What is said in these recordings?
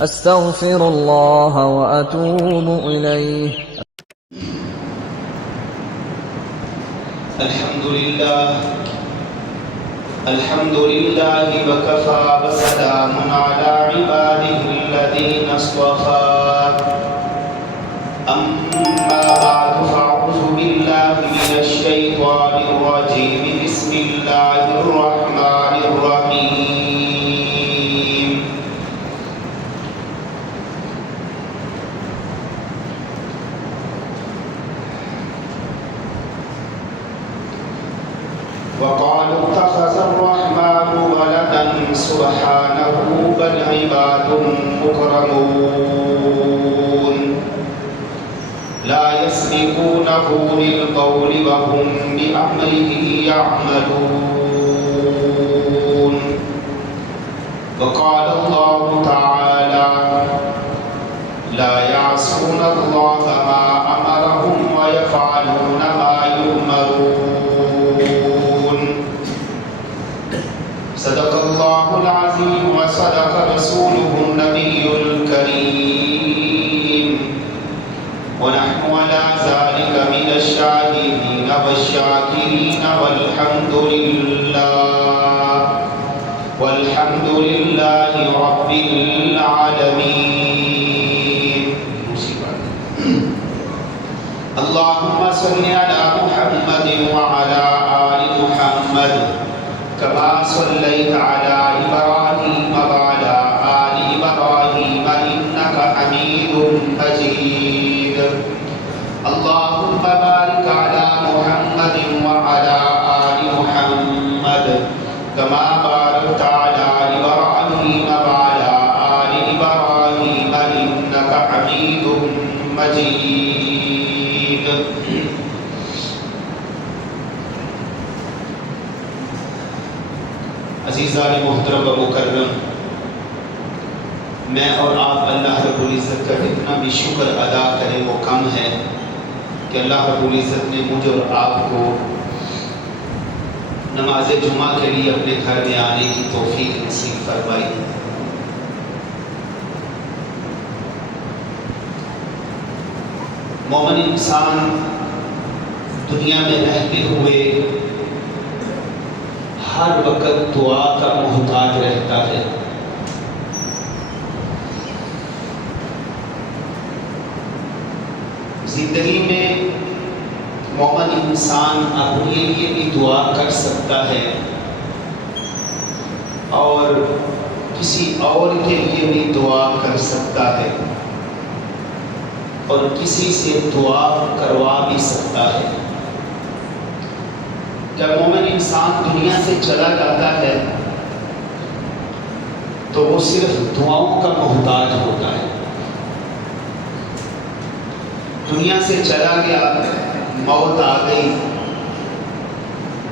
أستغفر الله وأتوب إليه. الحمد لله وكفى وسلام على عباده الذين اصطفى. أما بعد فأعوذ بالله من الشيطان الرجيم. بسم الله الرحمن الرحيم. وقالوا اتخذ الرحمن ولدا سبحانه بل عباد مكرمون لا يسبقونه بالقول وهم بأمره يعملون. وقال الله تعالى لا يعصون الله ما أمرهم ويفعلون ما يؤمرون. صدق الله العظيم وصدق رسوله النبي الكريم ونحن على ذلك من الشاهدين والشاكرين والحمد لله رب العالمين. اللهم صل على محمد وعلى آل محمد كما صليت على إبراهيم وعلى آل إبراهيم إنك حميد مجيد. اللهم بارك على محمد وعلى آل محمد كما باركت على إبراهيم وعلى آل إبراهيم إنك حميد مجيد. عزیزان محترم و مکرم، میں اور آپ اللہ رب العزت کا اتنا بھی شکر ادا کریں وہ کم ہے کہ اللہ رب العزت نے مجھے اور آپ کو نماز جمعہ کے لیے اپنے گھر میں آنے کی توفیق نصیب فرمائی. مومن انسان دنیا میں رہتے ہوئے ہر وقت دعا کا محتاج رہتا ہے. زندگی میں مومن انسان اپنے لیے بھی دعا کر سکتا ہے اور کسی اور کے لیے بھی دعا کر سکتا ہے اور کسی سے دعا کروا بھی سکتا ہے. جب مومن انسان دنیا سے چلا جاتا ہے تو وہ صرف دعاؤں کا محتاج ہوتا ہے. دنیا سے چلا گیا، موت آ گئی،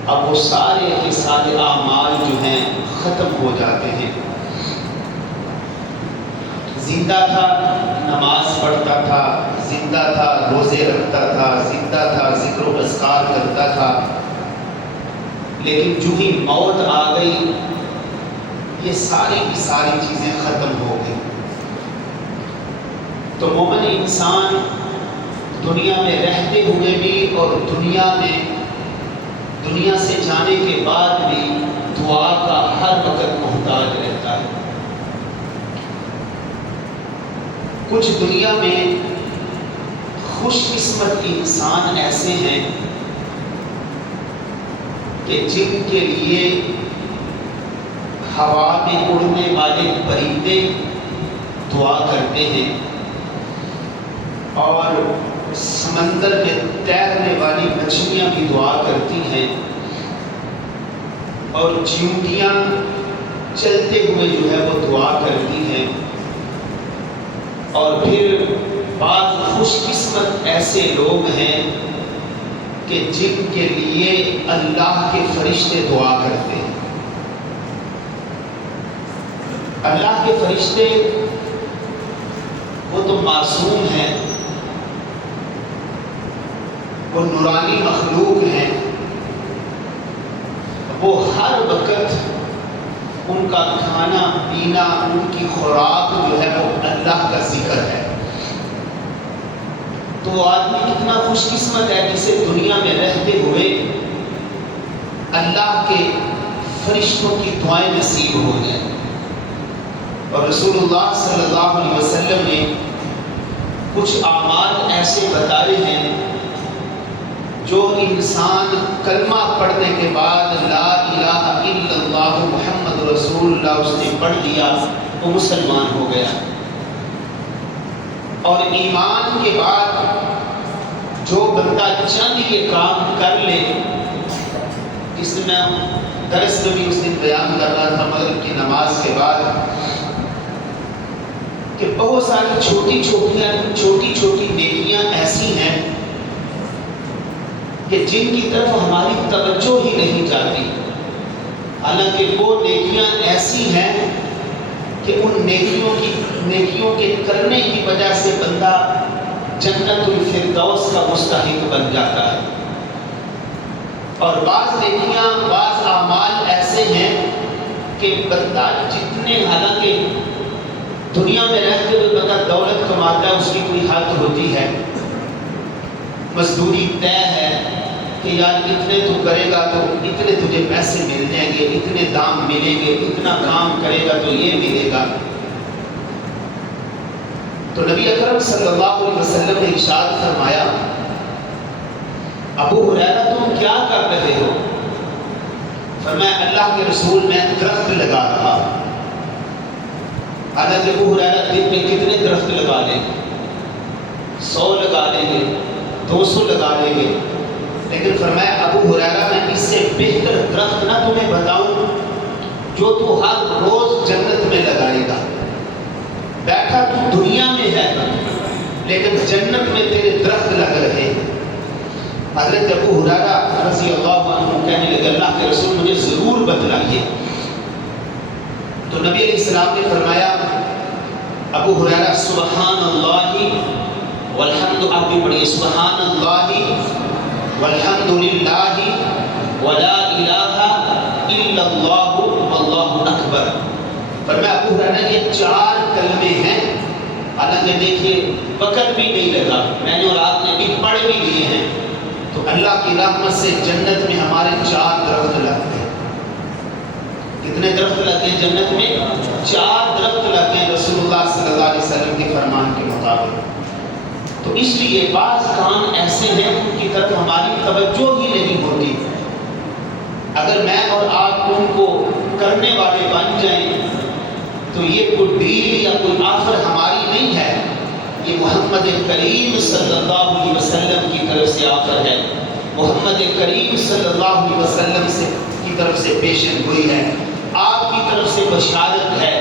اب وہ سارے کے سارے اعمال جو ہیں ختم ہو جاتے ہیں. زندہ تھا نماز پڑھتا تھا، زندہ تھا روزے رکھتا تھا، زندہ تھا ذکر و اذکار کرتا تھا، لیکن جو ہی موت آ گئی یہ ساری کی ساری چیزیں ختم ہو گئی. تو مومن انسان دنیا میں رہتے ہوئے بھی اور دنیا سے جانے کے بعد بھی دعا کا ہر وقت محتاج رہتا ہے. کچھ دنیا میں خوش قسمت انسان ایسے ہیں کہ جن کے لیے ہوا میں اڑنے والے پرندے دعا کرتے ہیں اور سمندر میں تیرنے والی مچھلیاں بھی دعا کرتی ہیں اور چیونٹیاں چلتے ہوئے جو ہے وہ دعا کرتی ہیں. اور پھر بعض خوش قسمت ایسے لوگ ہیں کہ جن کے لیے اللہ کے فرشتے دعا کرتے ہیں. اللہ کے فرشتے وہ تو معصوم ہیں، وہ نورانی مخلوق ہیں، وہ ہر وقت ان کا کھانا پینا، ان کی خوراک جو ہے وہ تو وہ آدمی کتنا خوش قسمت ہے جسے دنیا میں رہتے ہوئے اللہ کے فرشتوں کی دعائیں نصیب ہو جائیں. اور رسول اللہ صلی اللہ علیہ وسلم نے کچھ اعمال ایسے بتائے ہیں جو انسان کلمہ پڑھنے کے بعد لا الہ الا اللہ محمد رسول اللہ اس نے پڑھ لیا وہ مسلمان ہو گیا. اور ایمان کے بعد جو بندہ چند یہ کام کر لے، جس میں درس میں بھی اس دن بیان کر رہا تھا مغرب کی نماز کے بعد، کہ بہت ساری چھوٹی چھوٹی نیکیاں ایسی ہیں کہ جن کی طرف ہماری توجہ ہی نہیں جاتی، حالانکہ وہ نیکیاں ایسی ہیں کہ ان نیکیوں کے کرنے کی وجہ سے بندہ جنت الفردوس کا مستحق بن جاتا ہے. اور بعض نیکیاں، بعض اعمال ایسے ہیں کہ بندہ جتنے، حالانکہ دنیا میں رہتے ہوئے بندہ دولت کماتا ہے، اس کی کوئی حد ہوتی ہے، مزدوری طے ہے کہ یار اتنے تو کرے گا تو اتنے تجھے پیسے مل جائیں گے، اتنے دام ملیں گے، اتنا کام کرے گا تو یہ ملے گا. تو نبی اکرم صلی اللہ علیہ وسلم نے ارشاد فرمایا، ابو ہریرہ تم کیا کر رہے ہو؟ فرمایا اللہ کے رسول میں درخت لگا رہا. حالانکہ ابو ہریرہ دن میں کتنے درخت لگا لیں گے؟ 100 لگا لیں گے، 200 لگا لیں گے. لیکن فرمایا ابو ہریرہ میں اس سے بہتر درخت نہ تمہیں بتاؤں جو تو ہر روز جنت میں لگائے گا. بیٹھا تو دنیا میں ہے لیکن جنت میں تیرے درخت لگ رہے ہیں. حضرت ابو ہریرہ رضی اللہ عنہ کہنے لگے اللہ کے رسول مجھے ضرور بتلائیے. تو نبی علیہ السلام نے فرمایا ابو ہریرہ سبحان اللہ والحمد، آپ بھی پڑھیے سبحان اللہ والحمد للہ ولا الہ الا اللہ واللہ اکبر. فرمایا ابو ہریرہ یہ 4 کلمے ہیں، حالانکہ دیکھیے وقت بھی نہیں لگا، میں نے اور آپ نے بھی پڑھ بھی لیے ہیں. تو اللہ کی رحمت سے جنت میں ہمارے 4 درخت لگ گئے. کتنے درخت لگے ہیں جنت میں؟ 4 درخت لگے ہیں رسول اللہ صلی اللہ علیہ وسلم کے فرمان کے مطابق. تو اس لیے بعض کام ایسے ہیں ان کی طرف ہماری توجہ ہی نہیں ہوتی. اگر میں اور آپ ان کو کرنے والے بن جائیں تو یہ کوئی ڈیل یا کوئی آفر ہماری نہیں ہے، یہ محمد کریم صلی اللہ علیہ وسلم کی طرف سے آفر ہے، محمد کریم صلی اللہ علیہ وسلم کی طرف سے پیشن گوئی ہے، آپ کی طرف سے بشارت ہے.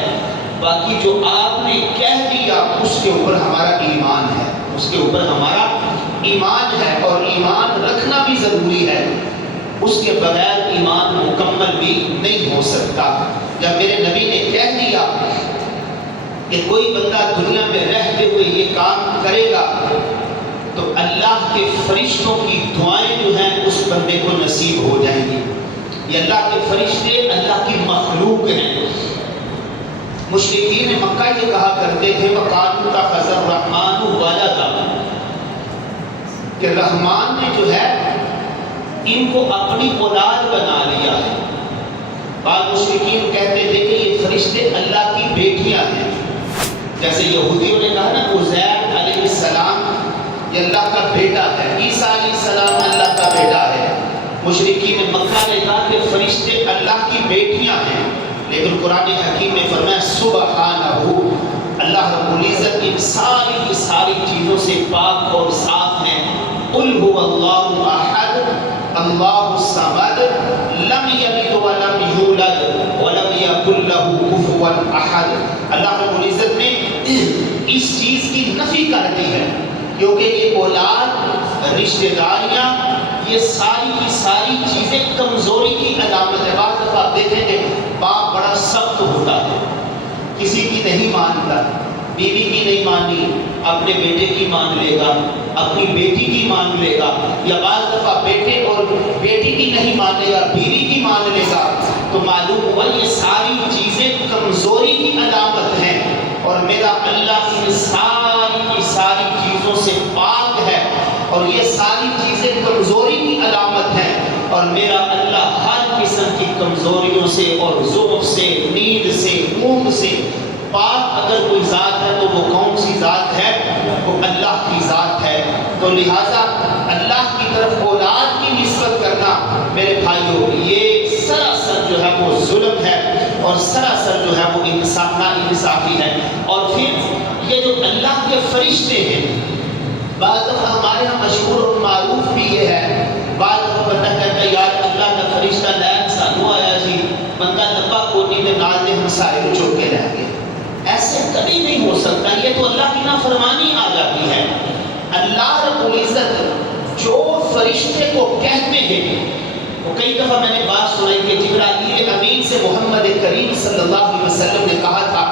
باقی جو آپ نے کہہ دیا اس کے اوپر ہمارا ایمان ہے، اس کے اوپر ہمارا ایمان ہے، اور ایمان رکھنا بھی ضروری ہے. اس کے بغیر ایمان مکمل بھی نہیں ہو سکتا. جب میرے نبی نے کہہ دیا کہ کوئی بندہ دنیا میں رہتے ہوئے یہ کام کرے گا تو اللہ کے فرشتوں کی دعائیں جو ہیں اس بندے کو نصیب ہو جائیں گی. یہ اللہ کے فرشتے اللہ کی مخلوق ہیں. مشرکین مکہ یہ کہا کرتے تھے وَقَالُوا اتَّخَذَ الرَّحْمَنُ وَلَدًا، کہ رحمان نے جو ہے ان کو اپنی اولاد بنا لیا ہے. بعض مشرکین کہتے تھے کہ یہ فرشتے اللہ کی بیٹیاں ہیں، جیسے یہودیوں نے کہا نا عزیر علیہ السلام یہ اللہ کا بیٹا ہے، عیسیٰ علیہ السلام اللہ کا بیٹا ہے. مشرکین مکہ نے کہا کہ فرشتے اللہ کی بیٹیاں ہیں. لیکن قرآن حکیم میں فرمایا سبحانہ، اللہ رب العزت ان ساری کی ساری چیزوں سے پاک اور صاف ہیں. قل هو اللہ احد اللہ الصمد لم یلد ولم یولد ولم یکن لہ کفوا احد. اللہ رب العزت نے اس چیز کی نفی کر دی ہے، کیونکہ یہ اولاد، رشتہ داریاں، یہ ساری کی ساری چیزیں کمزوری کی علامت ہے. بعض دفعہ آپ دیکھیں گے باپ بڑا سخت ہوتا ہے، کسی کی نہیں مانتا، بیوی کی نہیں مانی اپنے بیٹے کی مان لے گا، اپنی بیٹی کی مان لے گا، یا بعض دفعہ بیٹے اور بیٹی کی نہیں مانے گا بیوی کی مان لے گا. تو معلوم ہوا یہ ساری چیزیں کمزوری کی علامت ہیں، اور میرا اللہ ان ساری کی ساری چیزوں سے پاک ہے. کمزوریوں سے اور ضعف سے، نیند سے، اونگ سے پاک اگر کوئی ذات ہے تو وہ کون سی ذات ہے؟ وہ اللہ کی ذات ہے۔ تو لہٰذا اللہ کی طرف اولاد کی نسبت کرنا میرے بھائیوں یہ سراسر جو ہے وہ ظلم ہے اور سراسر جو ہے وہ ناانصافی ہے۔ اور پھر یہ جو اللہ کے فرشتے ہیں، بعض دفعہ ہمارے یہاں مشہور اور معروف بھی یہ ہے، بعض دفعہ بندہ کہتا ہے یار اللہ کا فرشتہ نیا سانو آیا جی، بندہ لمبا کوٹی کے نال دے ہم سارے کو چوک کے لے گئے۔ ایسے کبھی نہیں ہو سکتا، یہ تو اللہ کی نافرمانی آ جاتی ہے۔ اللہ رب العزت جو فرشتے کو کہتے ہیں، وہ کئی دفعہ میں نے بات سنائی کہ جبرائیل امین سے محمد کریم صلی اللہ علیہ وسلم نے کہا تھا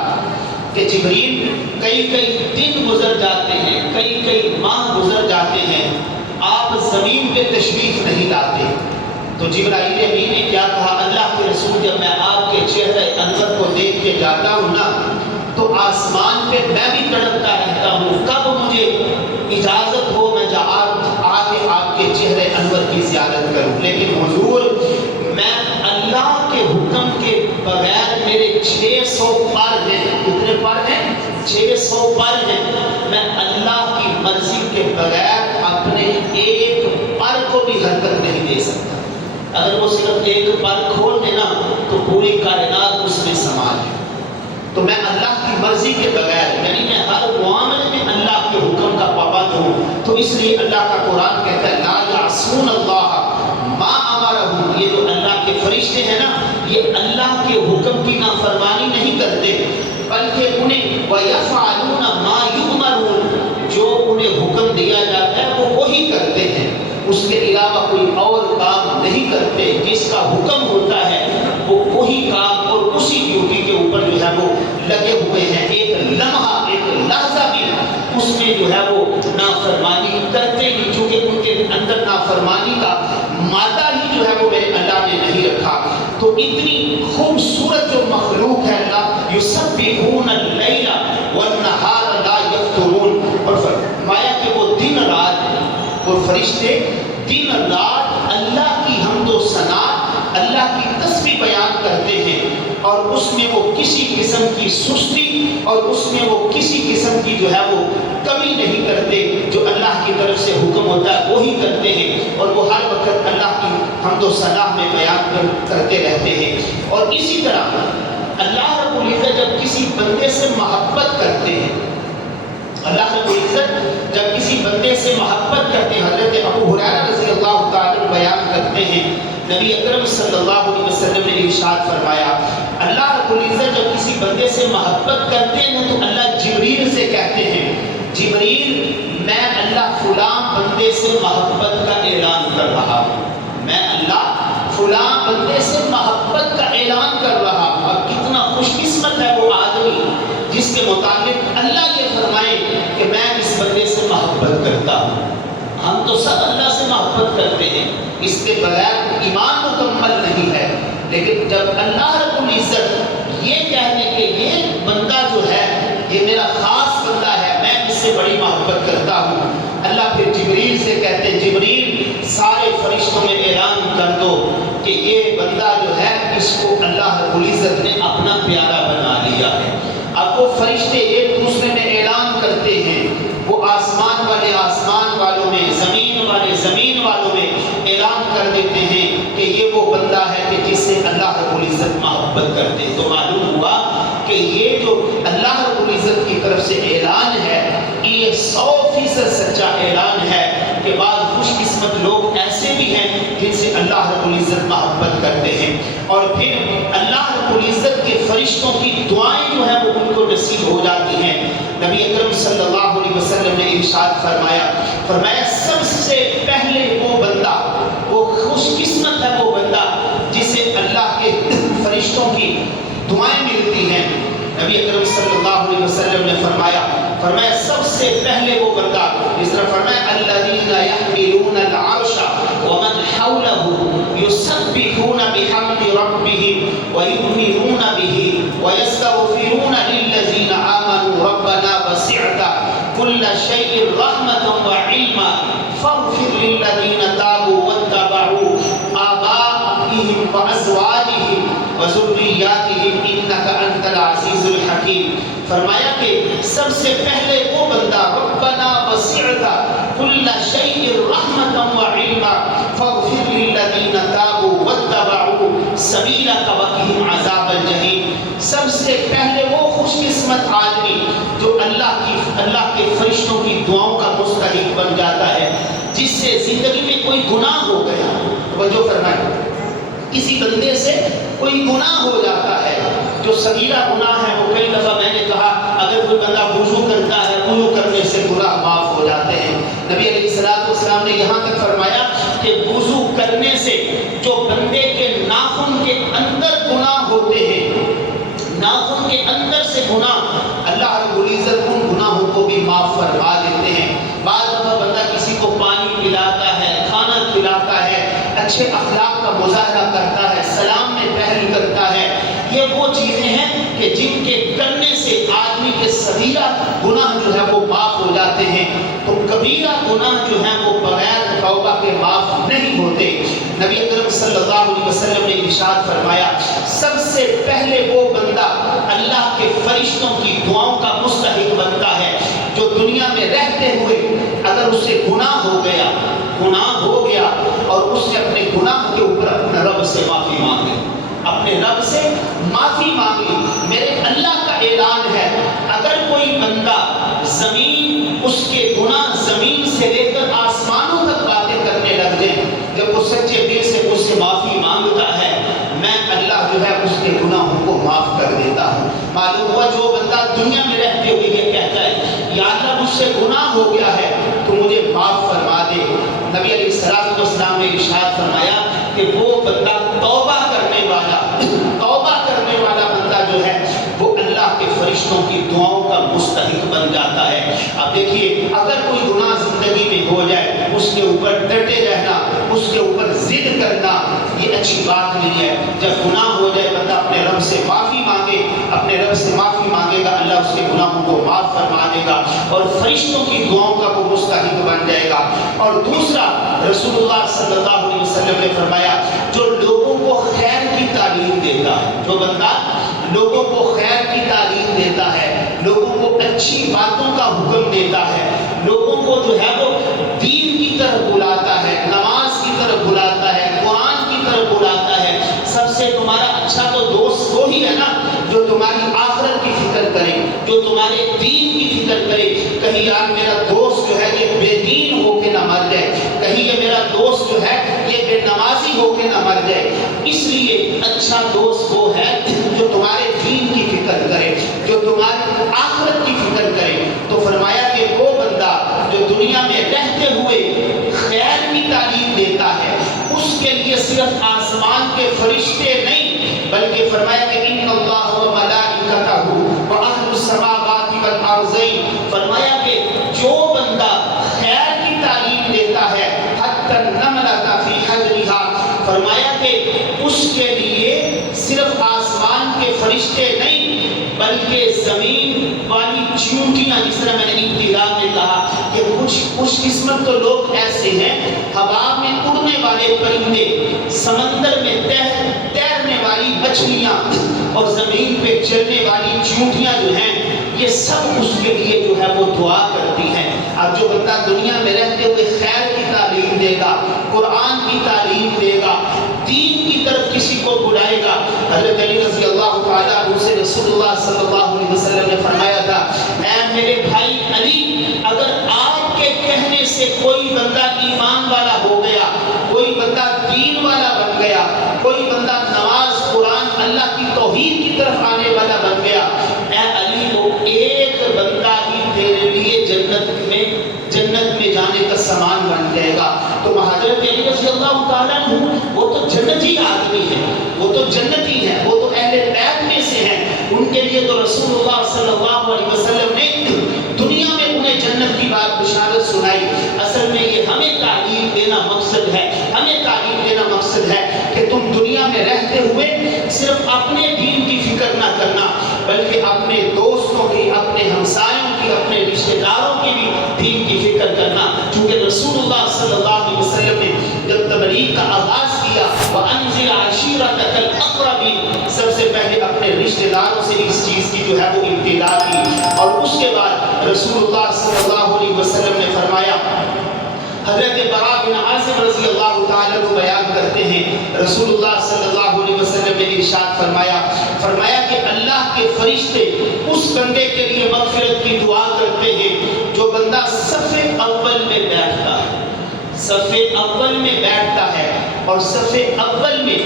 کہ جبریل کئی دن گزر جاتے ہیں، کئی ماہ گزر جاتے ہیں، آپ زمین پہ تشریف نہیں لاتے۔ تو جبرائیل امین نے کیا کہا؟ اللہ کے رسول جب میں آپ کے چہرے انور کو دیکھ کے جاتا ہوں نا تو آسمان پہ میں بھی تڑپتا رہتا ہوں، کب مجھے اجازت ہو میں آگے آپ کے چہرے انور کی زیارت کروں۔ لیکن حضور میں اللہ کے حکم کے بغیر میرے 600 پر ہیں، کتنے پر ہیں؟ 600 پر ہیں، میں اللہ کی مرضی کے بغیر اپنے ایک پر کو بھی حرکت نہیں دے سکتا۔ اگر وہ صرف ایک پر کھول دینا تو پوری کائنات اس میں سما ہے۔ تو میں اللہ کی مرضی کے بغیر، یعنی میں ہر معاملے میں اللہ کے حکم کا پابند ہوں۔ تو اس لیے اللہ کا قرآن کہتا ہے لا یعصون اللہ ما امرہم، یہ جو اللہ کے فرشتے ہیں نا یہ اللہ کے حکم کی نافرمانی نہیں کرتے، بلکہ انہیں وَيَفْعَلُونَ مَا يُؤْمَرُونَ، جو انہیں حکم دیا جاتا ہے وہ وہی کرتے ہیں، اس کے علاوہ کوئی اور کام نہیں کرتے۔ جس کا حکم ہوتا ہے وہ وہی کام اور اسی ڈیوٹی کے اوپر جو ہے وہ لگے ہوئے ہیں، ایک لمحہ ایک لحظہ بھی اس میں جو ہے وہ نافرمانی کرتے ہی، چونکہ ان کے اندر نافرمانی کا مادہ ہی جو ہے وہ میرے اللہ نے نہیں رکھا۔ تو اتنی خوبصورت جو مخلوق ہے اللہ، یسبحون اللیل والنہار لا یفترون، اور فرمایا کہ وہ دن رات، وہ فرشتے دن رات اللہ کی حمد و ثنا، اللہ کی تسبیح بیان کرتے ہیں، اور اس میں وہ کسی قسم کی سستی اور اس میں وہ کسی قسم کی جو ہے وہ کمی نہیں کرتے۔ جو اللہ کی طرف سے حکم ہوتا ہے وہی کرتے ہیں، اور وہ ہر وقت اللہ کی حمد و ثنا میں بیان کرتے رہتے ہیں۔ اور اسی طرح اللہ رب العزت جب کسی بندے سے محبت کرتے ہیں، اللہ رب العزت جب کسی بندے سے محبت کرتے ہیں، حضرت ابو ہریرہ رضی اللہ تعالیٰ بیان کرتے ہیں نبی اکرم صلی اللہ علیہ وسلم نے ارشاد فرمایا اللہ رب العزت جب کسی بندے سے محبت کرتے ہیں تو اللہ جبریل سے کہتے ہیں جبریل میں اللہ فلاں بندے سے محبت کا اعلان کر رہا ہوں، میں اللہ فلاں بندے سے محبت کا اعلان کر رہا ہوں۔ اب کتنا خوش قسمت ہے وہ آدمی جس کے متعلق اللہ یہ فرمائے کہ میں اس بندے سے محبت کرتا ہوں۔ ہم تو سب اللہ سے محبت کرتے ہیں، اس کے بغیر ایمان مکمل نہیں ہے، لیکن جب اللہ رب العزت یہ کہنے کہ یہ بندہ جو ہے یہ میرا خاص بندہ ہے، میں اس سے بڑی محبت کرتا ہوں، اللہ پھر جبریل سے کہتے ہیں جبریل سارے فرشتوں میں اعلان کر دو کہ یہ بندہ جو ہے اس کو اللہ رب العزت نے اپنا پیارا بنا لیا ہے۔ اب وہ فرشتے ایک دوسرے میں اعلان کرتے ہیں، وہ آسمان والے آسمان والوں میں، زمین والے زمین والوں میں اعلان کر دیتے ہیں کہ یہ وہ بندہ ہے کہ جس سے اللہ رب العزت محبت کرتے ہیں۔ تو معلوم ہوا کہ یہ جو اللہ رب العزت کی طرف سے اعلان ہے یہ 100% سچا اعلان ہے کہ بعض خوش قسمت لوگ ایسے بھی ہیں جن سے اللہ رب العزت محبت کرتے ہیں، اور پھر اللہ رب العزت کے فرشتوں کی دعائیں جو ہیں وہ ان کو نصیب ہو جاتی ہیں۔ نبی اکرم صلی اللہ علیہ وسلم نے ارشاد فرمایا سب سے پہلے وہ بندہ، وہ خوش قسمت ہے وہ بندہ جسے اللہ کے فرشتوں کی دعائیں ملتی ہیں۔ نبی اکرم صلی اللہ علیہ وسلم نے فرمایا سب سے پہلے وہ بندہ، اس طرح فرمایا الذین یحملون العرش ومن حولہ یسبحون بحمد ربهم ویؤمنون به ویستغفرون للذین آمنوا ربنا وسعت كل شيء رحمة وعلما فاغفر للذين تابوا واتبعوا آباءهم وأزواجهم وَذُرِّيَّاتِهِمْ إِنَّكَ أَنْتَ الْعَزِيزُ الْحَكِيمُ۔ فرمایا کہ سب سے پہلے وہ بندہ ربنا وسعت كل شيء رحمة وعلما فاغفر للذين تابوا واتبعوا سبيلك وقهم عذاب الجحيم۔ سب سے پہلے وہ خوش قسمت آدمی جو اللہ کے فرشتوں کی دعاؤں کا مستحق بن جاتا ہے، جس سے زندگی میں کوئی گناہ ہو گیا، توجہ فرمائیں، کسی بندے سے کوئی گناہ ہو جاتا ہے جو صغیرہ گناہ ہے، وہ کئی دفعہ میں نے کہا اگر کوئی بندہ وضو کرتا ہے، وضو کرنے سے گناہ معاف ہو جاتے ہیں۔ نبی علیہ السلام نے یہاں تک فرمایا کہ وضو کرنے سے جو بندے کے ناخن کے اندر گناہ ہوتے ہیں، ناخن کے اندر سے گناہ، اللہ رب العزت ان گناہوں کو بھی معاف فرما دیتے ہیں۔ بعض دفعہ بندہ کسی کو پانی پلاتا ہے، کھانا کھلاتا ہے، اچھے اخلاق کا مظاہرہ کرتا ہے، سلام میں پہل کرتا ہے، یہ وہ چیزیں ہیں کہ جن کے کرنے سے آدمی کے صغیرہ گناہ جو ہے وہ معاف ہو جاتے ہیں، تو کبیرہ گناہ جو ہیں وہ بغیر توبہ کے معاف نہیں ہوتے۔ نبی اکرم صلی اللہ علیہ وسلم نے ارشاد فرمایا سب سے پہلے وہ بندہ اللہ کے فرشتوں کی دعاؤں کا مستحق بنتا ہے جو دنیا میں رہتے ہوئے اگر اس سے گناہ ہو گیا اور اس نے اپنے گناہ کے اوپر اپنے رب سے معافی مانگی، اپنے رب سے معافی مانگی۔ میرے اللہ کا اعلان ہے اگر کوئی بندہ زمین، اس کے گناہ زمین سے لے کر آسمانوں تک باتیں کرنے لگ جائیں، جب وہ سچے دل سے مجھ سے معافی مانگتا ہے، میں اللہ جو ہے اس کے گناہوں کو معاف کر دیتا ہوں۔ معلوم ہوا جو بندہ دنیا میں رہتے ہوئے یہ کہتا ہے یا اللہ مجھ سے گناہ ہو گیا ہے تو مجھے معاف فرما دے، نبی علیہ السلام نے ارشاد فرمایا کہ وہ بندہ توبہ کرنے والا بندہ جو ہے وہ اللہ کے فرشتوں کی دعاؤں کا مستحق بن جاتا ہے۔ اب دیکھیے اگر کوئی گناہ زندگی میں ہو جائے، اس کے اوپر ڈٹے رہنا، اس کے اوپر ضد کرنا، یہ اچھی بات نہیں ہے۔ جب گناہ ہو جائے بندہ اپنے رب سے معافی مانگے، اپنے رب سے معافی مانگے گا، اللہ اس کے گناہوں کو معاف فرما دے گا اور فرشتوں کی دعاؤں کا وہ مستحق بن جائے گا۔ اور دوسرا، رسول اللہ صلی اللہ علیہ وسلم نے فرمایا جو لوگوں کو خیر کی تعلیم دیتا ہے، جو بندہ لوگوں کو خیر کی تعلیم دیتا ہے، لوگوں کو اچھی باتوں کا حکم دیتا ہے، لوگوں کو جو ہے وہ دین کی طرف بلاتا ہے، نماز کی طرف بلاتا ہے، قرآن کی طرف بلاتا ہے، سب سے تمہارا اچھا تو دوست وہی ہے نا جو تمہاری آخرت کی فکر کرے، جو تمہارے دین کی فکر کرے۔ کہیں یار میرا دوست جو ہے یہ بے دین ہو کے نہ مر جائے، کہیں یہ میرا دوست جو ہے یہ بے نمازی ہو کے نہ مر جائے۔ اس لیے اچھا دوست وہ ہے جو تمہارے دین کی فکر کرے، جو تمہاری آخرت کی فکر کرے۔ تو فرمایا کہ وہ بندہ جو دنیا میں رہتے ہوئے خیر کی تعلیم دیتا ہے، اس کے لیے صرف آسمان کے فرشتے نہیں بلکہ فرمایا کہ ان اللہ و ملائکتہ و اہل السماوات والارضین، فرمایا کہ جو بندہ خیر کی تعلیم دیتا ہے حتی النملۃ فی حجرہا، فرمایا کہ اس کے لیے صرف آسمان کے فرشتے نہیں بلکہ زمین والی چیونٹیاں، جس طرح میں نے ابتدا میں کہا کہ کچھ خوش قسمت تو لوگ ایسے ہیں، ہوا میں اڑنے والے پرندے، سمندر میں تیرنے والی مچھلیاں اور زمین پہ چلنے والی چیونٹیاں جو ہیں، یہ سب اس کے لیے جو ہے وہ دعا کرتی ہیں۔ اب جو بندہ دنیا میں رہتے ہوئے خیر کی تعلیم دے گا، قرآن کی تعلیم دے گا، دین کی طرف کسی کو بلائے گا، حضرت علی رضی اللہ تعالیٰ عنہ سے رسول اللہ صلی اللہ علیہ وسلم نے فرمایا تھا اے میرے بھائی علی، اگر آپ کے کہنے سے کوئی بندہ ایمان والا ہو گیا، کوئی بندہ دین والا بن گیا، کوئی بندہ نماز قرآن اللہ کی توحید کی طرف آنے والا بن گیا، اے علی وہ ایک بندہ ہی تیرے لیے جنت میں جانے کا سامان بن جائے گا۔ تو حضرت علی رضی اللہ تعالیٰ عنہ وہ تو جنتی آدمی ہے، وہ تو جنتی ہے، وہ تو اہل بیت میں سے ہیں، ان کے لیے تو رسول اللہ صلی اللہ علیہ وسلم نے دنیا میں انہیں جنت کی بات بشارت سنائی۔ اصل میں یہ ہمیں تعلیم دینا مقصد ہے، ہمیں تعلیم دینا مقصد ہے کہ تم دنیا میں رہتے ہوئے صرف اپنے دین کی فکر نہ کرنا بلکہ اپنے دوستوں کی، اپنے ہمسایوں کی، اپنے رشتہ داروں کی بھی دین کی فکر کرنا، کیونکہ رسول اللہ صلی اللہ علیہ وسلم نے جب تبلیغ کا آغاز کیا وَأَنذِرْ عَشِيرَتَكَ الْأَقْرَبِينَ، کی جو ہے وہ ابتدا کی۔ اور اس کے بعد رسول اللہ صلی اللہ علیہ وسلم نے فرمایا، حضرت براء بن عازب رضی اللہ تعالیٰ عنہ بیان کرتے ہیں، رسول اللہ صلی اللہ علیہ وسلم نے ارشاد فرمایا کہ اللہ کے فرشتے اس بندے کے لیے مغفرت کی دعا کرتے ہیں جو بندہ صف اول میں بیٹھتا ہے۔ صف اول میں بیٹھتا ہے، اور صف اول میں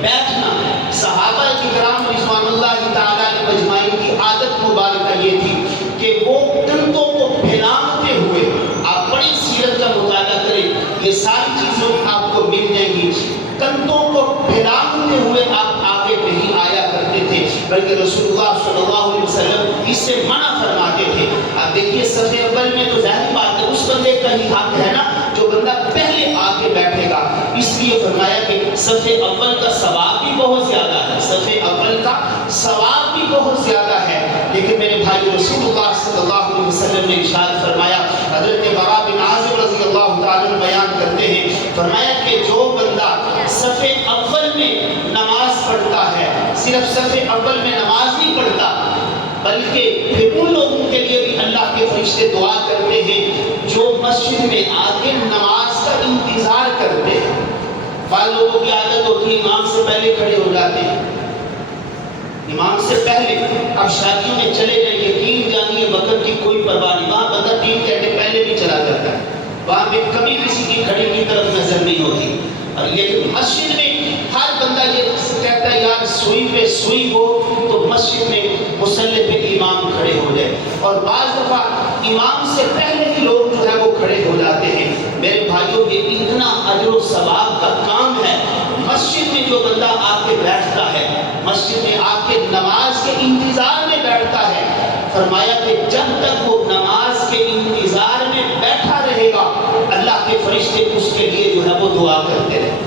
بیٹھنا صحابہ کرام رضوان اللہ تعالیٰ علیہ مجمعین کی عادت مبارکہ یہ تھی کہ وہ کندھوں کو پھیلاتے ہوئے، آپ بڑی سیرت کا مطالعہ کریں، یہ ساری چیزیں آپ کو مل جائیں گی، کندھوں کو پھیلاتے ہوئے آپ آگے نہیں آیا کرتے تھے، بلکہ رسول اللہ صلی اللہ علیہ وسلم اس سے منع فرماتے تھے۔ آپ دیکھیے صف اول میں تو ظاہر بات ہے اس بندے کا ہی حق ہے نا جو بندہ پہلے آگے بیٹھے گا، اس لیے فرمایا کہ صف اول کا ثواب بھی بہت زیادہ ہے، صف اول کا ثواب بھی بہت زیادہ ہے۔ لیکن میرے بھائی رسول اللہ صلی اللہ علیہ وسلم نے ارشاد فرمایا، حضرت براء بن عازب رضی اللہ تعالیٰ عنہ بیان کرتے ہیں، فرمایا کہ جو بندہ صف اول میں نماز پڑھتا ہے، صرف صف اول میں نماز نہیں پڑھتا بلکہ پھر ان لوگوں کے لیے بھی اللہ کے فرشتے دعا کرتے ہیں جو مسجد میں آ کے نماز کا انتظار کرتے ہیں۔ بعض لوگوں کی عادت ہوتی ہے امام سے پہلے کھڑے ہو جاتے ہیں، امام سے پہلے۔ اب شادیوں میں چلے جائیں، یقین جانیے وقت کی کوئی پرواہ نہیں، وہاں بندہ 3 گھنٹے پہلے بھی چلا جاتا ہے، وہاں پہ کبھی کسی کی کھڑی کی طرف نظر نہیں ہوتی۔ اور لیکن مسجد میں ہر بندہ یہ کہتا ہے یار سوئی پہ سوئی ہو تو مسجد میں مصلی پہ امام کھڑے ہو جائے، اور بعض دفعہ امام سے پہلے ہی لوگ جو ہے وہ کھڑے ہو جاتے ہیں۔ میرے بھائیوں یہ اتنا اجر و ثواب کا کام ہے۔ مسجد میں جو بندہ آ کے بیٹھتا ہے، مسجد میں آ کے نماز کے انتظار میں بیٹھتا ہے، فرمایا کہ جب تک وہ نماز کے انتظار میں بیٹھا رہے گا اللہ کے فرشتے اس کے لیے جو ہے وہ دعا کرتے رہے۔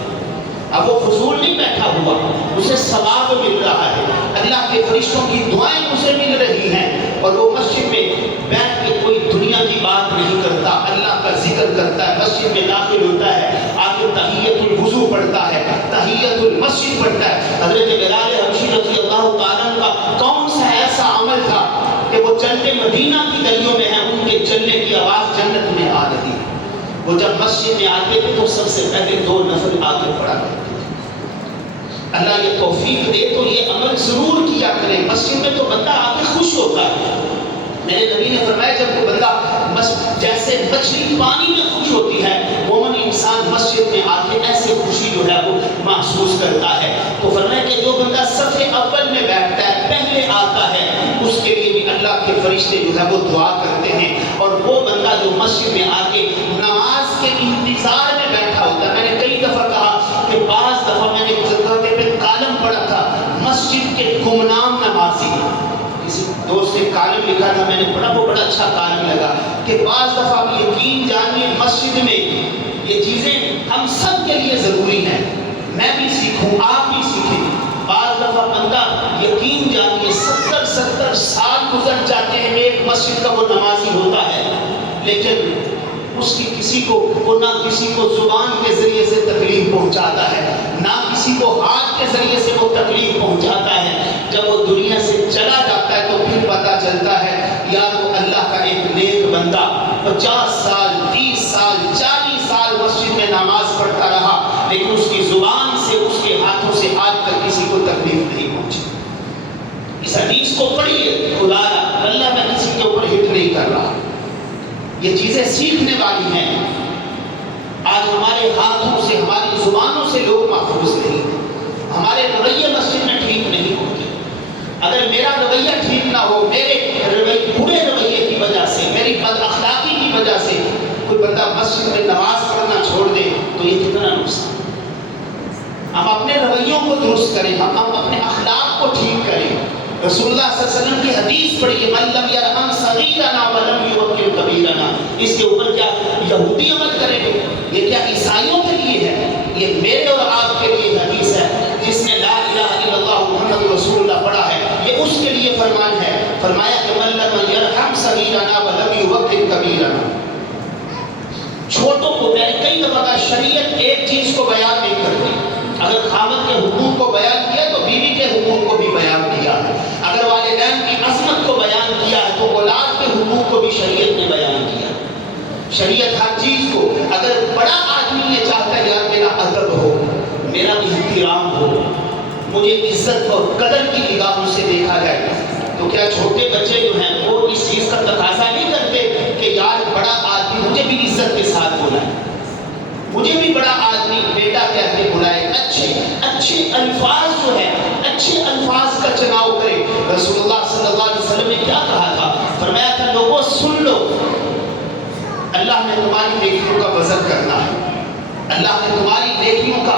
اب وہ فضول نہیں بیٹھا ہوا، اسے ثواب مل رہا ہے، اللہ کے فرشتوں کی دعائیں اسے مل رہی ہیں، اور وہ مسجد میں بیٹھ کے کوئی دنیا کی بات نہیں کرتا، اللہ کا ذکر کرتا ہے، مسجد میں داخل ہوتا ہے، آگے تحیۃ الوضو پڑھتا ہے، تحیۃ المسجد پڑھتا ہے۔ حضرت بلال حبشی رضی اللہ تعالیٰ عنہ کا کون سا ایسا عمل تھا کہ وہ چلتے مدینہ کی گلیوں میں ہیں، ان کے چلنے کی آواز جنت میں آ رہی ہے۔ وہ جب مسجد میں آتے تھے تو سب سے پہلے 2 نفل آگے پڑھا کرتے تھے۔ اللہ یہ توفیق دے تو یہ عمل ضرور کیا کریں۔ مسجد میں تو بندہ آ کے خوش ہوتا ہے۔ میرے نبی نے فرمایا جب کوئی بندہ جیسے مچھلی پانی میں خوش ہوتی ہے، مومن انسان مسجد میں آ کے ایسے خوشی جو ہے وہ محسوس کرتا ہے۔ تو فرمایا کہ جو بندہ صف اول میں بیٹھتا ہے، پہلے آتا ہے، اس کے لیے بھی اللہ کے فرشتے جو ہے وہ دعا کرتے ہیں۔ اور وہ بندہ جو مسجد میں آ کے نماز کے انتظار میں بیٹھا ہوتا ہے، میں نے کئی دفعہ کہا کہ بعض دفعہ میں نے کالم پڑھا تھا مسجد کے گمنام نمازی، کسی دوست نے کالم لکھا تھا، میں نے پڑھا، وہ بڑا اچھا کالم لگا کہ بعض دفعہ یقین جانیے مسجد میں یہ چیزیں ہم سب کے لیے ضروری ہیں، میں بھی سیکھوں، آپ بھی سیکھیں۔ بعض دفعہ بندہ یقین جانیے 70 سال گزر جاتے ہیں، ایک مسجد کا وہ نمازی ہوتا ہے، لیکن اس کی کسی کو وہ نہ کسی کو زبان کے ذریعے سے تکلیف پہنچاتا ہے، نہ کسی کو ہاتھ کے ذریعے سے وہ تکلیف پہنچاتا ہے۔ جب وہ دنیا سے چلا جاتا ہے تو پھر پتہ چلتا ہے یار وہ اللہ کا ایک نیک بندہ 50 سال 30 سال 40 سال مسجد میں نماز پڑھتا رہا، لیکن اس کی زبان سے اس کے ہاتھوں سے آج تک کسی کو تکلیف نہیں پہنچی۔ اس حدیث کو پڑھیے، خدا اللہ میں کسی کے اوپر ہٹ نہیں کر رہا، یہ چیزیں سیکھنے والی ہیں۔ آج ہمارے ہاتھوں سے ہماری زبانوں سے لوگ محفوظ نہیں، ہمارے رویے مسجد میں ٹھیک نہیں ہوتے۔ اگر میرا رویہ ٹھیک نہ ہو، میرے برے رویے کی وجہ سے، میری بد اخلاقی کی وجہ سے کوئی بندہ مسجد میں نماز پڑھنا چھوڑ دے تو یہ کتنا نقصان۔ ہم اپنے رویوں کو درست کریں، ہم اپنے اخلاق کو ٹھیک کریں۔ رسول اللہ صلی اللہ علیہ وسلم کی حدیث پڑھیے، من لم یرحم صغیرنا ولم یوقر کبیرنا، اس کے اوپر کیا یہودی عمل کریں گے؟ یہ کیا عیسائیوں کے لیے ہے؟ یہ میرے اور آپ کے لیے حدیث ہے۔ جس نے لا الہ الا اللہ محمد رسول اللہ پڑھا ہے، یہ اس کے لیے فرمان ہے۔ فرمایا کہ من لم یرحم صغیرنا ولم یوقر کبیرنا، چھوٹوں کو، میں نے کئی دفعہ کہا شریعت ایک چیز کو بیان نہیں کرتی، اگر خاوند کے حقوق کو بیان کیا تو بیوی کے حقوق کو بھی بیان کیا، اگر والدین کی عظمت شریعت ہر چیز کو، اگر بڑا آدمی یہ چاہتا ہے یار میرا ادب ہو، میرا احترام ہو، مجھے عزت اور قدر کی نگاہوں سے دیکھا جائے، تو کیا چھوٹے بچے جو ہیں وہ اس چیز کا تقاضا نہیں کرتے کہ یار بڑا آدمی مجھے بھی عزت کے ساتھ بلائے، مجھے بھی بڑا آدمی بیٹا کہہ کے بلائے، اچھے الفاظ جو ہے اچھے الفاظ کا چناؤ کرے۔ رسول اللہ صلی اللہ علیہ وسلم نے کیا کہا تھا؟ فرمایا تھا لوگوں سن لو، اللہ نے تمہاری نیکیوں کا وزن کرنا ہے، اللہ نے تمہاری نیکیوں کا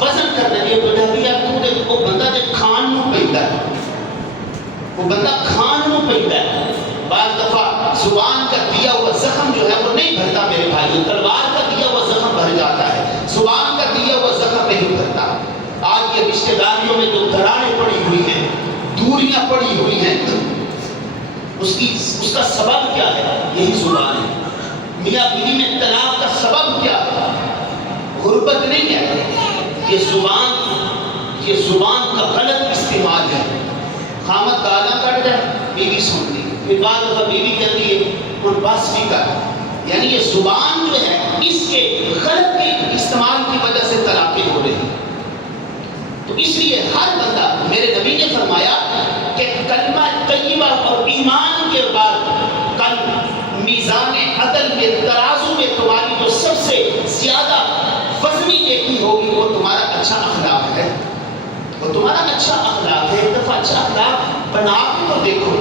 وزن کرنا ہے۔ یہ وہ بندہ جو کھان نو پیندا ہے، وہ بندہ کھان نو پیندا ہے، بعض دفعہ زبان کا دیا ہوا زخم جو ہے وہ نہیں بھرتا میرے بھائیوں، تلوار کا دیا ہوا زخم بھر جاتا ہے، زبان کا دیا ہوا زخم نہیں بھرتا۔ آج یہ رشتہ داریوں میں جو دراڑیں پڑی ہوئی ہیں، دوریاں پڑی ہوئی ہیں، اس کا سبب کیا ہے؟ یہی زبان ہے۔ میاں بیوی میں طلاق کا سبب کیا ہے؟ غربت نہیں ہے، یہ زبان کا غلط استعمال ہے۔ خامد گالاں کٹ جائے، بیوی سنتی، پھر بعد دفعہ بیوی کہتی ہے اور بس بھی کر، یعنی یہ زبان جو ہے اس کے غلط کے استعمال کی وجہ سے طلاقیں ہو رہی ہیں۔ تو اس لیے ہر بندہ، میرے نبی نے فرمایا کہ کلمہ طیبہ اور ایمان کے بعد کل میزان عدل میں ترازو میں تمہاری جو سب سے زیادہ وزنی نیکی ہوگی وہ تمہارا اچھا اخلاق ہے، وہ تمہارا اچھا اخلاق ہے۔ ایک دفعہ اچھا اخلاق بنا کے تو دیکھو،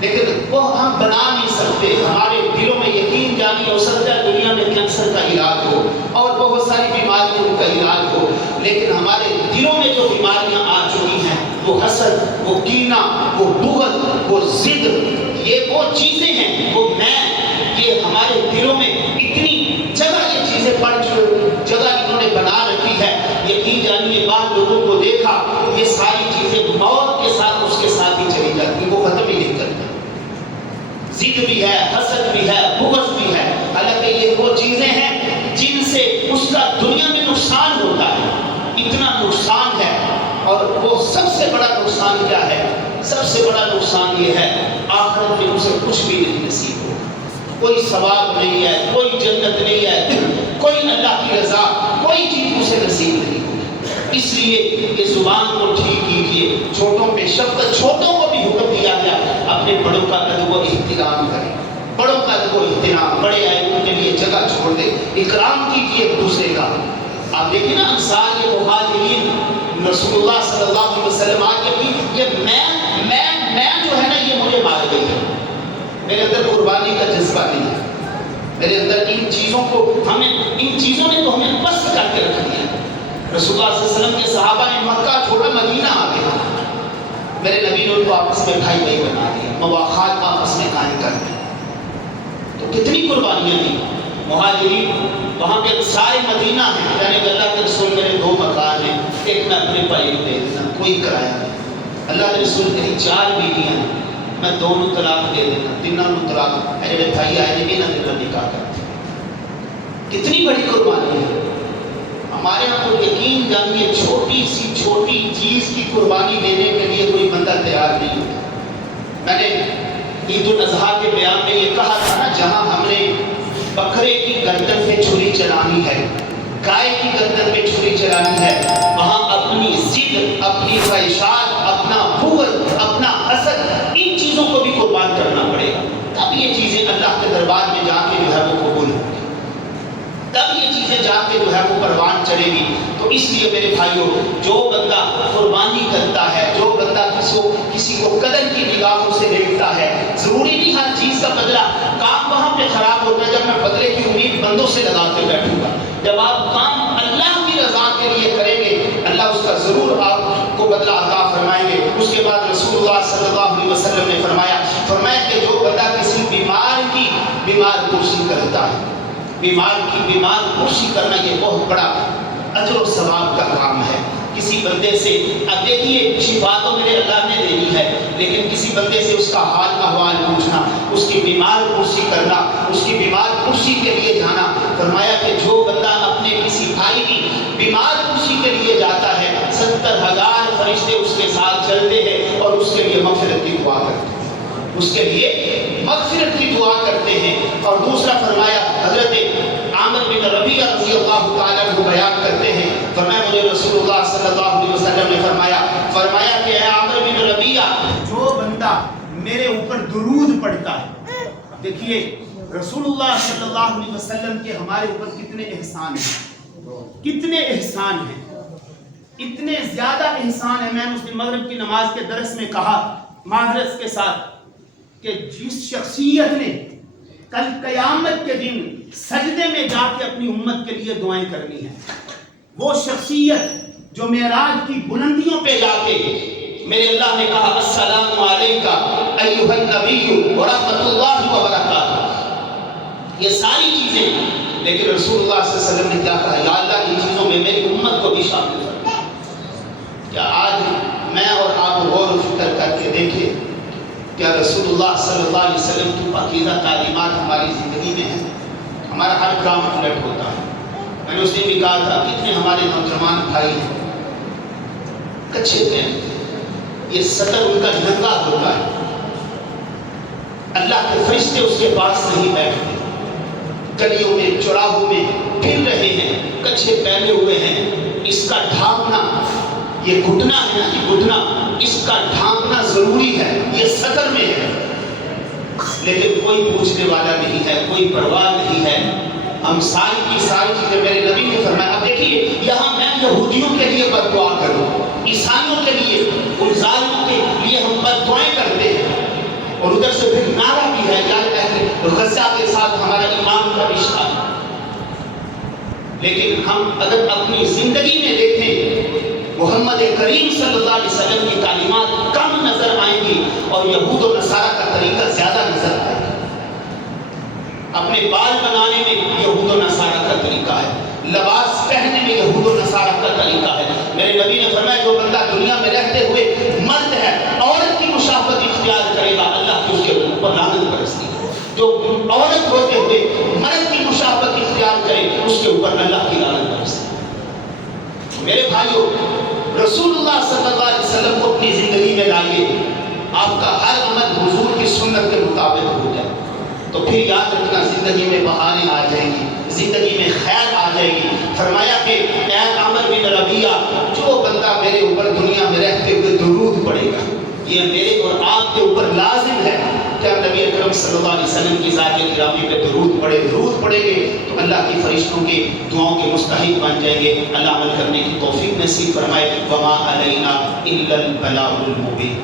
لیکن وہ ہم بنا نہیں سکتے۔ ہمارے دلوں میں یقین جانی ہو سکتا ہے دنیا میں کینسر کا علاج ہو اور بہت ساری بیماریوں کا علاج ہو، لیکن ہمارے دلوں میں جو بیماریاں آ چکی ہیں، وہ حسد، وہ کینہ، وہ بغض، وہ ضد، یہ وہ چیزیں ہیں، وہ یہ ہمارے دلوں میں اتنی جگہ یہ چیزیں پڑ چکی، جگہ انہوں نے بنا رکھی ہے، یقین جانیے بعض لوگوں کو دیکھا یہ ساری چیزیں موت کے ساتھ اس کے ساتھ ہی چلی جاتی، وہ ختم ہی نہیں کرتی۔ ضد بھی ہے، حسد بھی ہے، بغض بھی ہے، حالانکہ یہ وہ چیزیں ہیں جن سے اس کا دنیا میں نقصان ہوتا ہے، اتنا نقصان ہے۔ اور وہ سب سے بڑا نقصان کیا ہے؟ سب سے بڑا نقصان یہ ہے آخرت میں اسے کچھ بھی نہیں نصیب ہو، کوئی ثواب نہیں ہے، کوئی جنت نہیں ہے، کوئی اللہ کی رضا، کوئی چیز اسے نصیب نہیں ہوگی۔ اس لیے یہ زبان کو ٹھیک کیجیے، چھوٹوں پہ شفقت، چھوٹوں کو بھی حکم دیا گیا اپنے بڑوں کا ادب و احترام کریں، بڑوں کا ادب و احترام، بڑے آئے ان کے لیے جگہ چھوڑ دیں، اکرام کیجیے ایک دوسرے کا۔ آپ دیکھیں نا انصار یہ مہاجرین رسول اللہ صلی اللہ علیہ وسلم یہ میں جو ہے نا یہ مجھے مار گئی ہے، میرے اندر قربانی کا جذبہ نہیں ہے، میرے اندر ان چیزوں نے تو ہمیں پست کر کے رکھ دیا۔ رسول اللہ صلی اللہ علیہ وسلم کے صحابہ نے مکہ چھوڑا، مدینہ آ گیا، میرے نبی نے ان کو آپس میں بھائی بھائی بنا دیا، مواخات آپس میں قائم کر دیا۔ تو کتنی قربانیاں دی مہاجرین، وہاں پہ سارے مدینہ ہیں، یعنی کہ اللہ کے رسول میرے 2 مکان ہیں، ایک میں اپنے بھائی کو دے دینا، کوئی کرایہ نہیں۔ اللہ کے رسول میری 4 بیویاں ہیں، میں 2 طلاق دے دینا، 3 طلاق، میرے بھائی آئے نے بھی نہ نکاح کرتے۔ کتنی بڑی قربانی ہے ہمارے یہاں تو یقین جانیے چھوٹی چیز کی قربانی دینے کے لیے کوئی بندہ تیار نہیں ہوتا۔ میں نے عید الاضحیٰ کے بیان میں یہ کہا تھا نا، جہاں ہم نے بکرے کی گردن پہ چھری چلانی ہے، گائے کی گردن پہ چھری چلانی ہے، وہاں اپنی ضد، اپنی خواہشات، اپنا بغض، اپنا حسد، ان چیزوں کو بھی قربان کرنا پڑے گا، تب یہ چیزیں اللہ کے دربار میں جا کے جو ہے وہ قبول ہوگی، تب یہ چیزیں جا کے جو ہے وہ پروان چڑھے گی۔ تو اس لیے میرے بھائیوں، جو بندہ قربانی کرتا ہے، جو بندہ کسی کو قدر کی نگاہوں سے دیکھتا ہے، ضروری نہیں ہر چیز کا بدلہ، کام وہاں پہ خراب ہوتا ہے جب میں بدلے کی امید بندوں سے لگا کے بیٹھوں گا۔ جب آپ کام اللہ کی رضا کے لیے کریں گے، اللہ اس کا ضرور آپ کو بدلہ عطا فرمائیں گے۔ اس کے بعد رسول اللہ صلی اللہ علیہ وسلم نے فرمایا کہ جو بندہ کسی بیمار کی بیمار پرسی کرتا ہے، بیمار کی بیمار پرسی کرنا یہ بہت بڑا اجر و ثواب کا کام ہے۔ کسی بندے سے، اب دیکھیے شفا تو میرے اللہ نے دینی ہے، لیکن کسی بندے سے اس کا حال احوال پوچھنا، اس کی بیمار پرسی کرنا، اس کی بیمار پرسی کے لیے جانا، فرمایا کہ جو بندہ اپنے کسی بھائی کی بیمار پرسی کے لیے جاتا ہے، 70,000 فرشتے اس کے ساتھ چلتے ہیں اور اس کے لیے مغفرت کی دعا کرتے ہیں، اس کے لیے مغفرت کی دعا کرتے ہیں. اور دوسرا فرمایا حضرت عامر بن ربیعہ رضی اللہ تعالیٰ عنہ بیان کرتے ہیں, فرمایا مجھے رسول اللہ صلی اللہ علیہ وسلم نے فرمایا کہ اے عامر بن ربیعہ, جو بندہ میرے اوپر درود پڑھتا ہے. دیکھیے رسول اللہ صلی اللہ علیہ وسلم کے ہمارے اوپر کتنے احسان ہیں, کتنے احسان ہیں, اتنے زیادہ احسان ہیں. میں نے اس دن مغرب کی نماز کے درس میں کہا معذرت کے ساتھ کہ جس شخصیت نے کل قیامت کے دن سجدے میں جا کے اپنی امت کے لیے دعائیں کرنی ہیں, وہ شخصیت جو معراج کی بلندیوں پہ جا کے میرے اللہ نے کہا السلام علیکہ ایھا النبی ورحمۃ اللہ وبرکاتہ, یہ ساری چیزیں, لیکن رسول اللہ صلی اللہ علیہ وسلم نے کیا کہا, یا اللہ ان چیزوں میں میری امت کو بھی شامل فرما. کیا آج میں اور آپ غور و فکر کر کے دیکھیں, کیا رسول اللہ صلی اللہ علیہ وسلم کی پاکیزہ تعلیمات ہماری زندگی میں ہیں؟ ہمارا ہر کام الٹ ہوتا ہے. میں نے اس دن بھی کہا تھا کتنے ہمارے نوجوان بھائی ہیں کچے پہن, یہ سطر ان کا ننگا ہوتا ہے, اللہ کے فرشتے اس کے پاس نہیں بیٹھتے, گلیوں میں چوراہوں میں پھر رہے ہیں, کچھے پہنے ہوئے ہیں. اس کا ڈھانپنا, یہ گھٹنا ہے نا, یہ گھٹنا, اس کا ڈھانپنا ضروری ہے, یہ سطر میں ہے, لیکن کوئی پوچھنے والا نہیں ہے, کوئی پرواہ نہیں ہے. ہم ساری کی ساری چیزیں میرے نبی نے فرمایا. اب دیکھیے یہاں میں یہودیوں کے لیے بد دعا کروں, عیسائیوں کے لیے, ان ظالموں کے لیے ہم بد دعائیں کرتے ہیں, اور ادھر سے پھر نعرہ بھی ہے یار اہل غزہ کے ساتھ ہمارا ایمان کا رشتہ ہے. لیکن ہم اگر اپنی زندگی میں دیکھیں محمد کریم صلی اللہ علیہ وسلم کی تعلیمات کم نظر آئیں گی اور یہود و نصارہ کا طریقہ زیادہ نظر آئے گا. اپنے بال بنانے میں یہود و نصارہ کا طریقہ ہے, لباس پہننے میں یہود و نصارہ کا طریقہ ہے. میرے نبی نے فرمایا جو بندہ دنیا میں رہتے ہوئے مرد ہے عورت کی مشابہت اختیار کرے گا, اللہ کی اس کے اوپر لعنت برستی ہے. جو عورت ہوتے ہوئے مرد کی مشابہت اختیار کرے اس کے اوپر اللہ کی لعنت برستی ہے. میرے بھائیوں, رسول اللہ صلی اللہ علیہ وسلم کو اپنی زندگی میں لائیے, آپ کا ہر عمل حضور کی سنت کے مطابق ہو جائے, تو پھر یاد رکھنا زندگی میں بہاریں آ جائیں گی, زندگی میں خیر آ جائے گی. فرمایا کہ اے عامر بن ربیعہ, جو بندہ میرے اوپر دنیا میں رہتے ہوئے درود پڑے گا, یہ میرے اور آپ کے اوپر لازم ہے کہ ہم نبی اکرم صلی اللہ علیہ وسلم کی ذات گرامی پہ درود پڑھیں گے تو اللہ کی فرشتوں کے دعاؤں کے مستحق بن جائیں گے. اللہ عمل کرنے کی توفیق نصیب فرمائے. وما علینا الا البلاغ المبین.